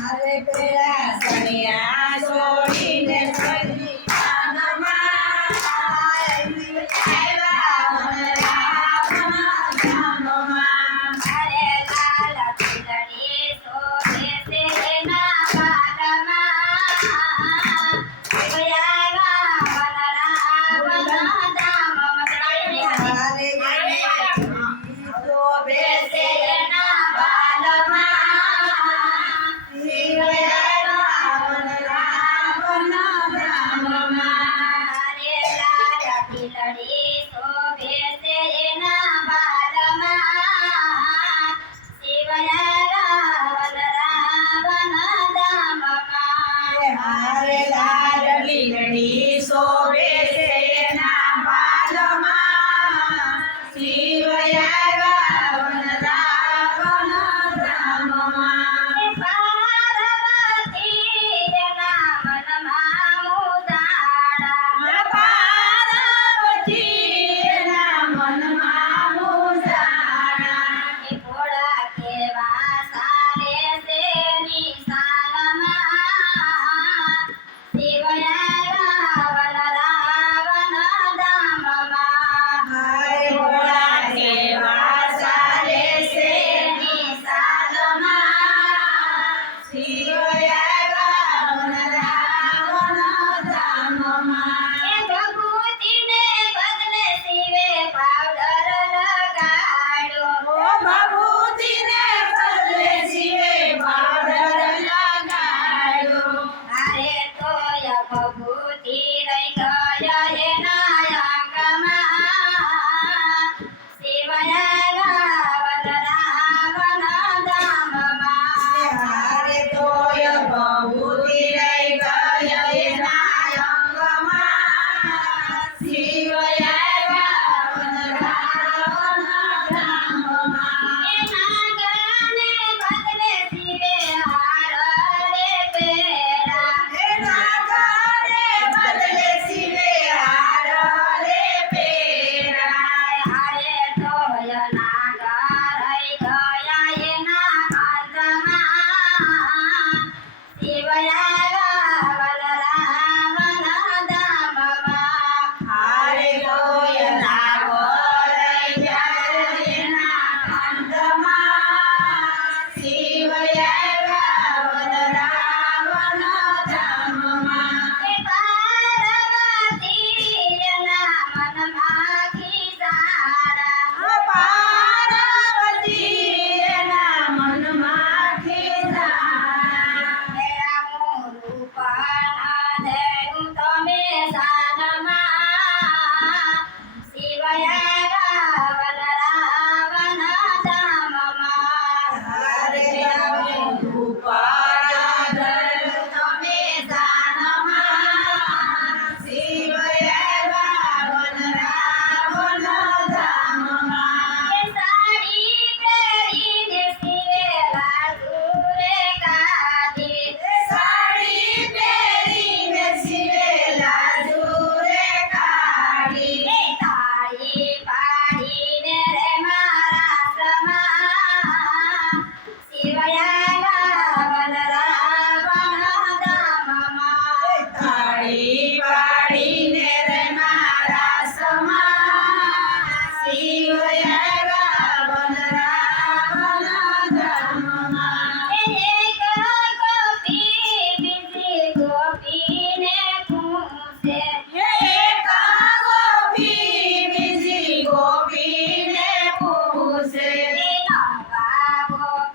Madre pedazo, Hare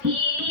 You.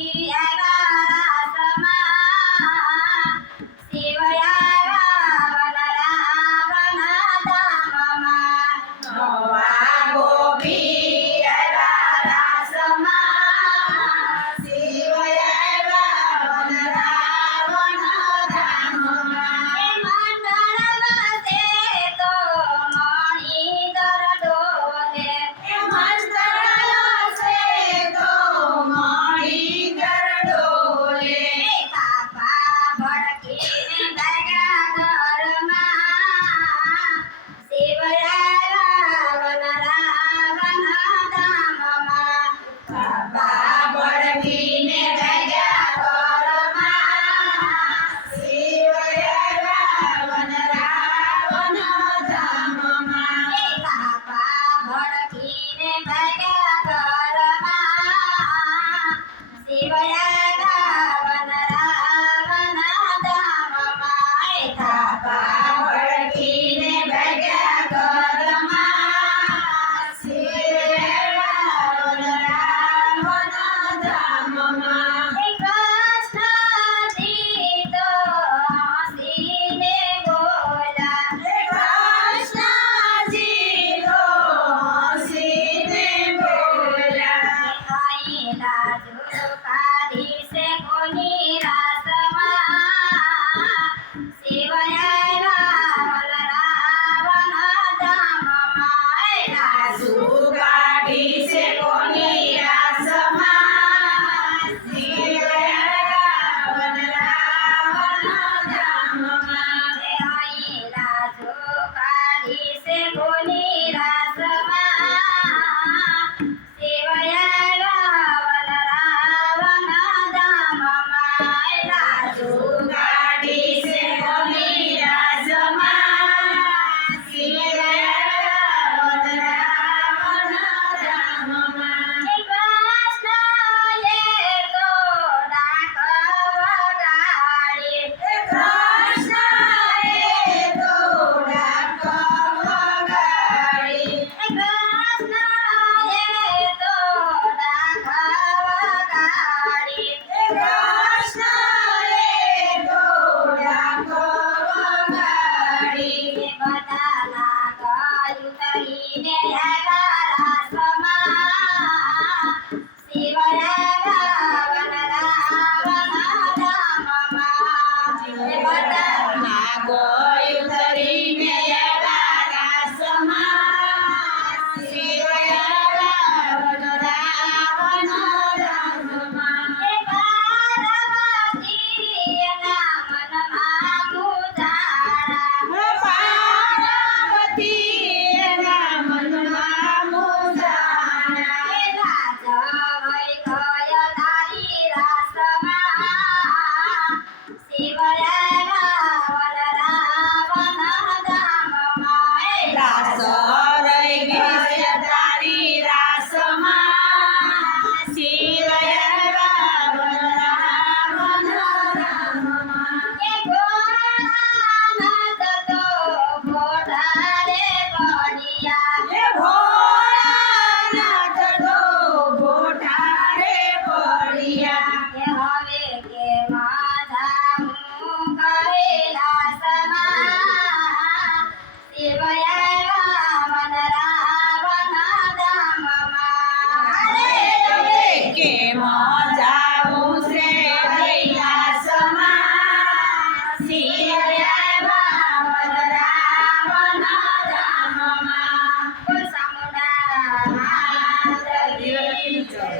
那一片海蓝